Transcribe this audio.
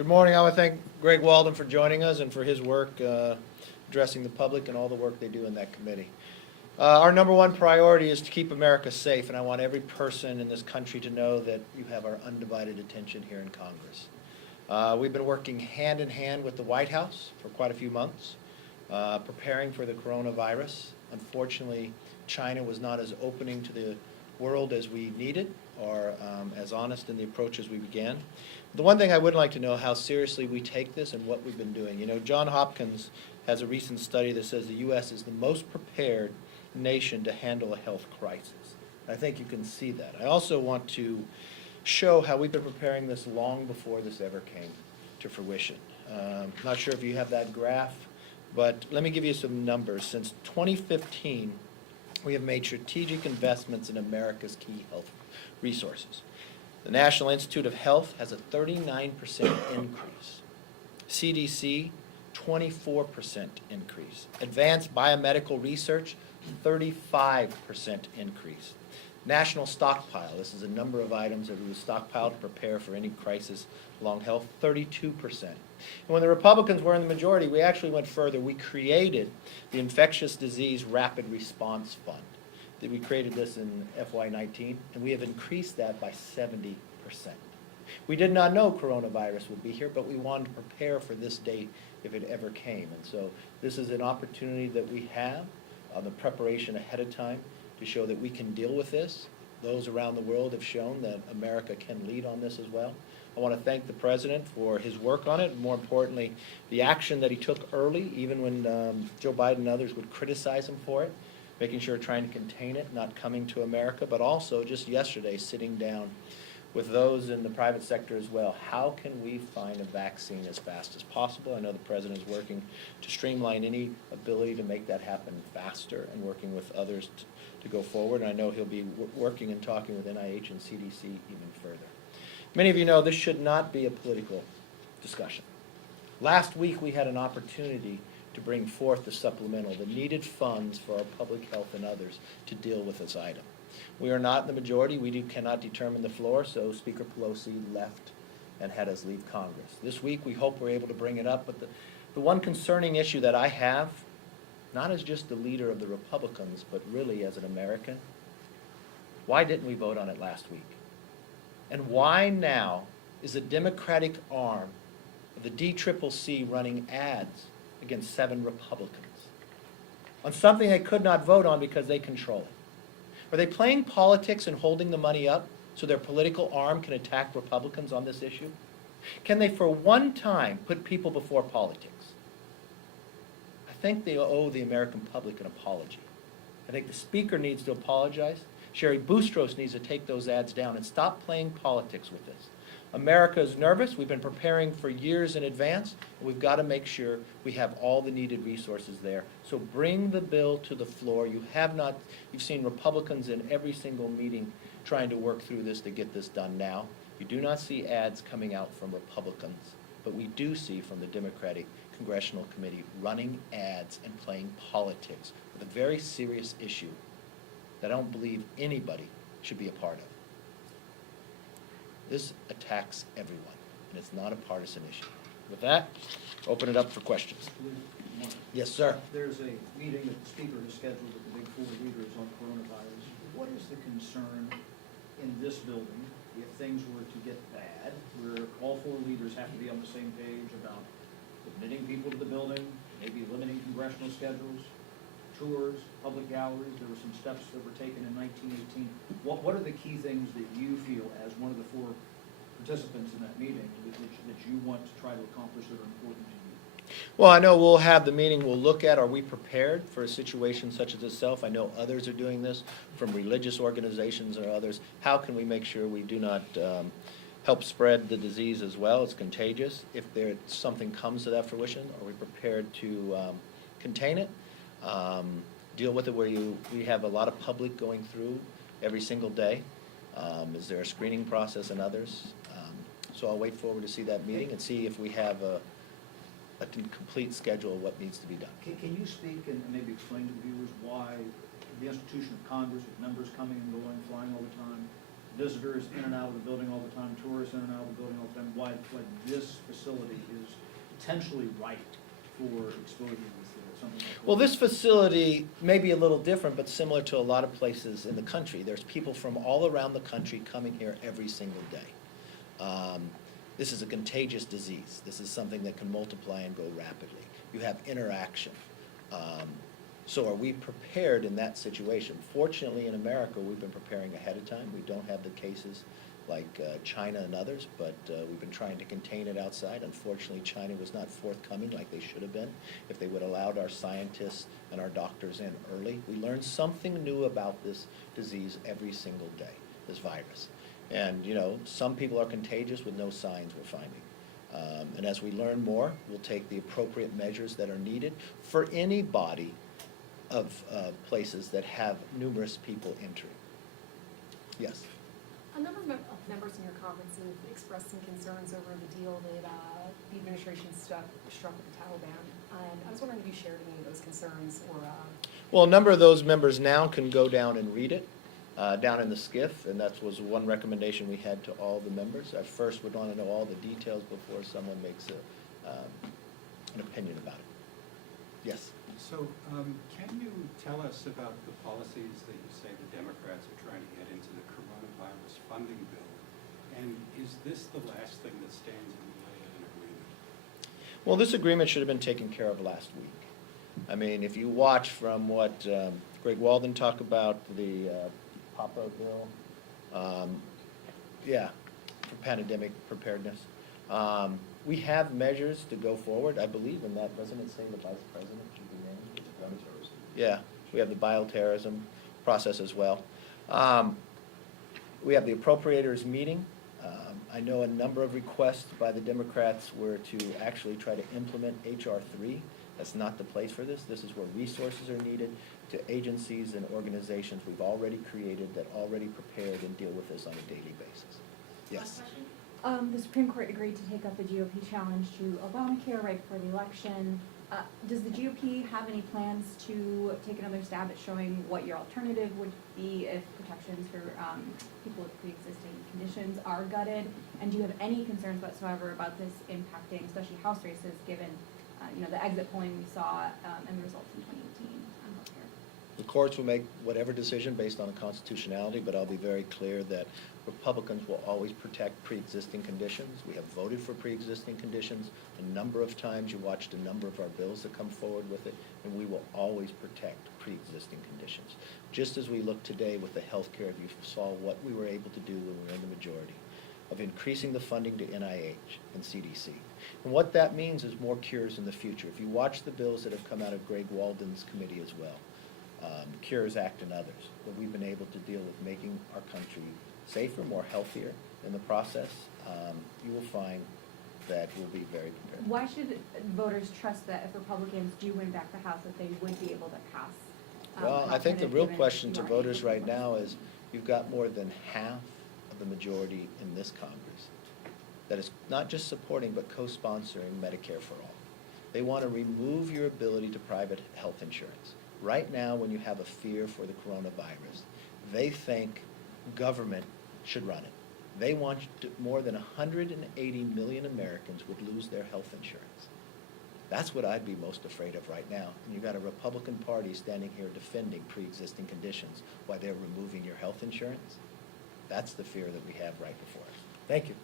Good morning. I want to thank Greg Walden for joining us and for his work addressing the public and all the work they do in that committee. Our number one priority is to keep America safe, and I want every person in this country to know that you have our undivided attention here in Congress. We've been working hand in hand with the White House for quite a few months, preparing for the coronavirus. Unfortunately, China was not as opening to the world as we needed, or as honest in the approach as we began. The one thing I would like to know how seriously we take this and what we've been doing. You know, John Hopkins has a recent study that says the U.S. is the most prepared nation to handle a health crisis. I think you can see that. I also want to show how we've been preparing this long before this ever came to fruition. Not sure if you have that graph, but let me give you some numbers. Since 2015, we have made strategic investments in America's key health resources. The National Institute of Health has a 39% increase. CDC, 24% increase. Advanced biomedical research, 35% increase. National stockpile, this is a number of items that we would stockpile to prepare for any crisis along health, 32%. And when the Republicans were in the majority, we actually went further. We created the Infectious Disease Rapid Response Fund. We created this in FY19, and we have increased that by 70%. We did not know coronavirus would be here, but we wanted to prepare for this day if it ever came. And so this is an opportunity that we have, the preparation ahead of time, to show that we can deal with this. Those around the world have shown that America can lead on this as well. I want to thank the President for his work on it, and more importantly, the action that he took early, even when Joe Biden and others would criticize him for it, making sure trying to contain it, not coming to America, but also just yesterday sitting down with those in the private sector as well. How can we find a vaccine as fast as possible? I know the President is working to streamline any ability to make that happen faster and working with others to go forward. And I know he'll be working and talking with NIH and CDC even further. Many of you know this should not be a political discussion. Last week we had an opportunity to bring forth the supplemental, the needed funds for our public health and others to deal with this item. We are not in the majority. We cannot determine the floor, so Speaker Pelosi left and had us leave Congress. This week we hope we're able to bring it up, but the one concerning issue that I have, not as just the leader of the Republicans, but really as an American, why didn't we vote on it last week? And why now is the Democratic arm of the DCCC running ads against 7 Republicans on something they could not vote on because they control it? Are they playing politics and holding the money up so their political arm can attack Republicans on this issue? Can they for one time put people before politics? I think they owe the American public an apology. I think the Speaker needs to apologize. Sherry Boustros needs to take those ads down and stop playing politics with this. America is nervous. We've been preparing for years in advance, and we've got to make sure we have all the needed resources there. So bring the bill to the floor. You've seen Republicans in every single meeting trying to work through this to get this done now. You do not see ads coming out from Republicans, but we do see from the Democratic Congressional Committee running ads and playing politics with a very serious issue that I don't believe anybody should be a part of. This attacks everyone, and it's not a partisan issue. With that, open it up for questions. Yes, sir. There's a meeting that the Speaker has scheduled with the big 4 leaders on coronavirus. What is the concern in this building if things were to get bad, where all 4 leaders have to be on the same page about admitting people to the building, maybe limiting congressional schedules, tours, public galleries? There were some steps that were taken in 1918. What are the key things that you feel, as one of the 4 participants in that meeting, that you want to try to accomplish that are important to you? Well, I know we'll have the meeting, we'll look at, are we prepared for a situation such as itself? I know others are doing this, from religious organizations or others. How can we make sure we do not help spread the disease as well? It's contagious. If something comes to that fruition, are we prepared to contain it? Deal with it where we have a lot of public going through every single day. Is there a screening process and others? So I'll wait forward to see that meeting and see if we have a complete schedule of what needs to be done. Can you speak and maybe explain to the viewers why the institution of Congress, with members coming and going, flying all the time, visitors in and out of the building all the time, tourists in and out of the building all the time, why this facility is potentially right for exposure with something like. Well, this facility may be a little different, but similar to a lot of places in the country. There's people from all around the country coming here every single day. This is a contagious disease. This is something that can multiply and go rapidly. You have interaction. So are we prepared in that situation? Fortunately, in America, we've been preparing ahead of time. We don't have the cases like China and others, but we've been trying to contain it outside. Unfortunately, China was not forthcoming like they should have been if they would have allowed our scientists and our doctors in early. We learn something new about this disease every single day, this virus. And, you know, some people are contagious with no signs we're finding. And as we learn more, we'll take the appropriate measures that are needed for any body of places that have numerous people entering. Yes? A number of members in your conference have expressed some concerns over the deal that the administration struck with the Taliban. And I was wondering if you shared any of those concerns or... Well, a number of those members now can go down and read it down in the SCIF, and that was one recommendation we had to all the members. I first would want to know all the details before someone makes an opinion about it. Yes? So can you tell us about the policies that you say the Democrats are trying to get into the coronavirus funding bill? And is this the last thing that stands in the way of an agreement? Well, this agreement should have been taken care of last week. I mean, if you watch from what Greg Walden talked about, the PAPA bill, yeah, for pandemic preparedness. We have measures to go forward, I believe, in that, doesn't it say the Vice President should be named? Yeah, we have the bioterrorism process as well. We have the appropriators meeting. I know a number of requests by the Democrats were to actually try to implement H.R. 3. That's not the place for this. This is where resources are needed to agencies and organizations we've already created that already prepared and deal with this on a daily basis. Yes? The Supreme Court agreed to take up the GOP challenge to Obamacare right before the election. Does the GOP have any plans to take another stab at showing what your alternative would be if protections for people with pre-existing conditions are gutted? And do you have any concerns whatsoever about this impacting, especially House races, given the exit polling we saw and the results in 2018 on healthcare? The courts will make whatever decision based on the constitutionality, but I'll be very clear that Republicans will always protect pre-existing conditions. We have voted for pre-existing conditions a number of times. You watched a number of our bills that come forward with it, and we will always protect pre-existing conditions. Just as we look today with the health care, you saw what we were able to do when we were in the majority, of increasing the funding to NIH and CDC. And what that means is more cures in the future. If you watch the bills that have come out of Greg Walden's committee as well, Cures Act and others, that we've been able to deal with making our country safer, more healthier in the process, you will find that we'll be very prepared. Why should voters trust that if Republicans do win back the House that they would be able to pass? Well, an I think the alternative real given question you to aren't voters able to right now legislate? is you've got more than half of the majority in this Congress that is not just supporting but co-sponsoring Medicare for all. They want to remove your ability to private health insurance. Right now, when you have a fear for the coronavirus, they think government should run it. They want more than 180 million Americans would lose their health insurance. That's what I'd be most afraid of right now. And you've got a Republican Party standing here defending pre-existing conditions while they're removing your health insurance. That's the fear that we have right before us. Thank you.